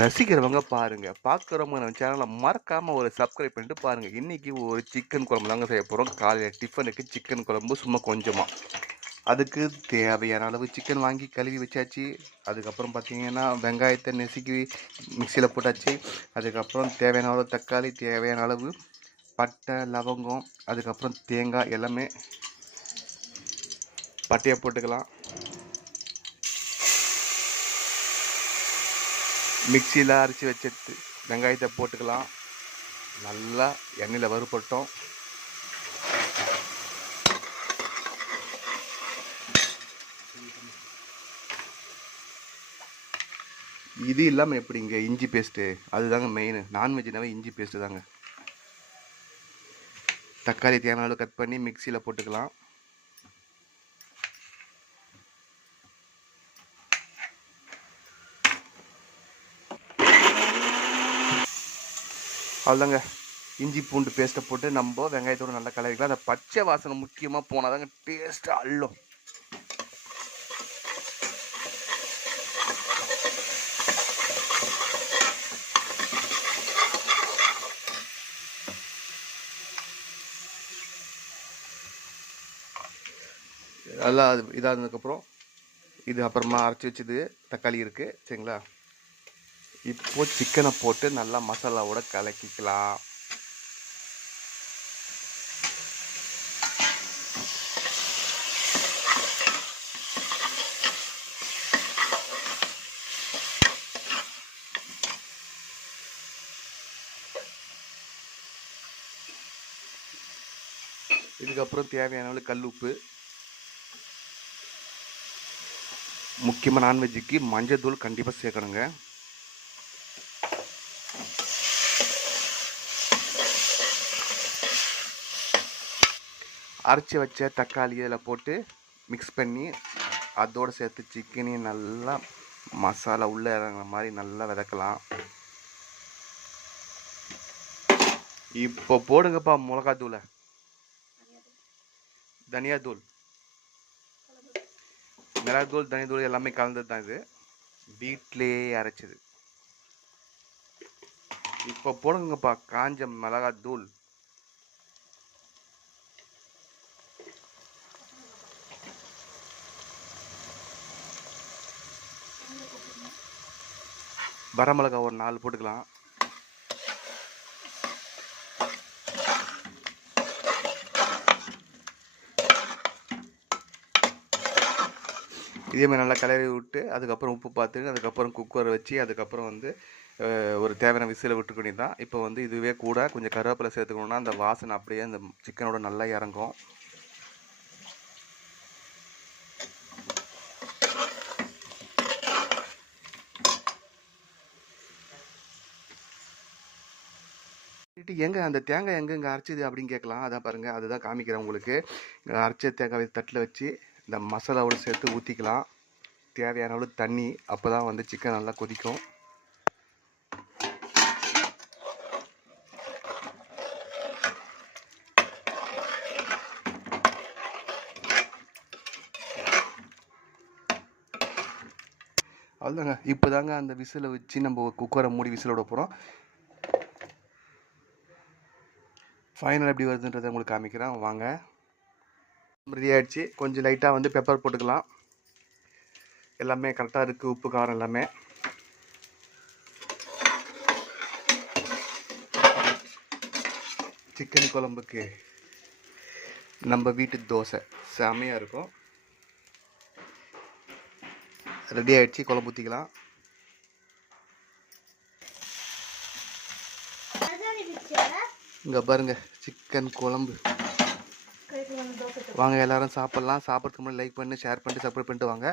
ரசிக்கிறவங்க பாருங்க, பார்க்குறவங்க நம்ம சேனலை மறக்காம ஒரு சப்ஸ்கிரைப் பண்ணிட்டு பாருங்க. இன்னைக்கு ஒரு சிக்கன் குழம்பு தாங்க செய்ய போகிறோம். காலையில் டிஃபனுக்கு சிக்கன் குழம்பு சும்மா கொஞ்சமா. அதுக்கு தேவையான அளவு சிக்கன் வாங்கி கழுவி வச்சாச்சு. அதுக்கப்புறம் பார்த்தீங்கன்னா வெங்காயத்தை நசுக்கி மிக்சியில் போட்டாச்சு. அதுக்கப்புறம் தேவையான அளவு தக்காளி, தேவையான அளவு பட்டை, லவங்கம், அதுக்கப்புறம் தேங்காய் எல்லாமே பட்டையை போட்டுக்கலாம். மிக்சியில் அரைச்சி வச்சுட்டு வெங்காயத்தை போட்டுக்கலாம். நல்லா எண்ணெயில் வறுபட்டோம். இது இல்லாமல் எப்படிங்க இஞ்சி பேஸ்ட்டு, அதுதாங்க மெயின். நான்வெஜ்னாவே இஞ்சி பேஸ்ட்டு தாங்க. தக்காளி தேவையான அளவு கட் பண்ணி மிக்சியில் போட்டுக்கலாம். அவ்வளோதாங்க, இஞ்சி பூண்டு பேஸ்ட்டை போட்டு நம்ம வெங்காயத்தோடு நல்லா கலரிக்கலாம். அந்த பச்சை வாசனை முக்கியமாக போனால் தாங்க டேஸ்ட்டு அள்ளும். நல்லா அது இதானதுக்கப்புறம் இது அப்புறமா அரைச்சி வச்சது தக்காளி இருக்குது சரிங்களா. இப்போது சிக்கனை போட்டு நல்லா மசாலாவோட கலக்கிக்கலாம். இதுக்கப்புறம் தேவையான அளவு கல் உப்பு, முக்கியமாக நான்வெஜ்ஜுக்கு மஞ்சள் தூள் கண்டிப்பாக சேர்க்கணுங்க. அரைச்சி வச்ச தக்காளி இதில் போட்டு மிக்ஸ் பண்ணி அதோடு சேர்த்து சிக்கனையும் நல்லா மசாலா உள்ளே இறங்குற மாதிரி நல்லா வதக்கலாம். இப்போ போடுங்கப்பா மிளகாத்தூளை, தனியாத்தூள், மிளகாத்தூள், தனியாத்தூள் எல்லாமே கலந்தது தான். இது வீட்டிலேயே அரைச்சது. இப்போ போடுங்கப்பா காஞ்ச மிளகாத்தூள். வரமிளகா ஒரு 4 போட்டுக்கலாம். இதே மாதிரி நல்லா கலரி விட்டு அதுக்கப்புறம் உப்பு பார்த்துட்டு அதுக்கப்புறம் குக்கரை வச்சு அதுக்கப்புறம் வந்து ஒரு தேவையான விசிலை விட்டுக்கொண்டு தான். இப்போ வந்து இதுவே கூட கொஞ்சம் கருவேப்பிலை சேர்த்துக்கணுன்னா அந்த வாசனை அப்படியே அந்த சிக்கனோட நல்லா இறங்கும். எங்கே அந்த தேங்காய் எங்கே அரைச்சிது அப்படின்னு கேட்கலாம். அதான் பாருங்கள், அதுதான் காமிக்கிறேன் உங்களுக்கு. அரைச்ச தேங்காய் தட்டில் வச்சு இந்த மசாலாவோடு சேர்த்து ஊற்றிக்கலாம். தேவையான அளவு தண்ணி, அப்போ தான் வந்து சிக்கன் நல்லா கொதிக்கும். அவ்வளோதாங்க, இப்போ தாங்க அந்த விசிலை வச்சு நம்ம குக்கரை மூடி விசில் விட போகிறோம். ஃபைனல் எப்படி வருதுன்றதை உங்களுக்கு காமிக்கிறேன் வாங்க. ரெடி ஆகிடுச்சு. கொஞ்சம் லைட்டாக வந்து பெப்பர் போட்டுக்கலாம். எல்லாமே கரெக்டாக இருக்குது, உப்பு காரம் எல்லாமே. சிக்கன் குழம்புக்கு நம்ம வீட்டு தோசை செமையாக இருக்கும். ரெடி ஆகிடுச்சு, குழம்பு ஊற்றிக்கலாம். இங்கே பாருங்க சிக்கன் குழம்பு. வாங்க எல்லாரும் சாப்பிட்லாம். சாப்பிட்றதுக்கு முன்னாடி லைக் பண்ணி ஷேர் பண்ணிட்டு சப்ஸ்கிரைப் பண்ணிட்டு வாங்க.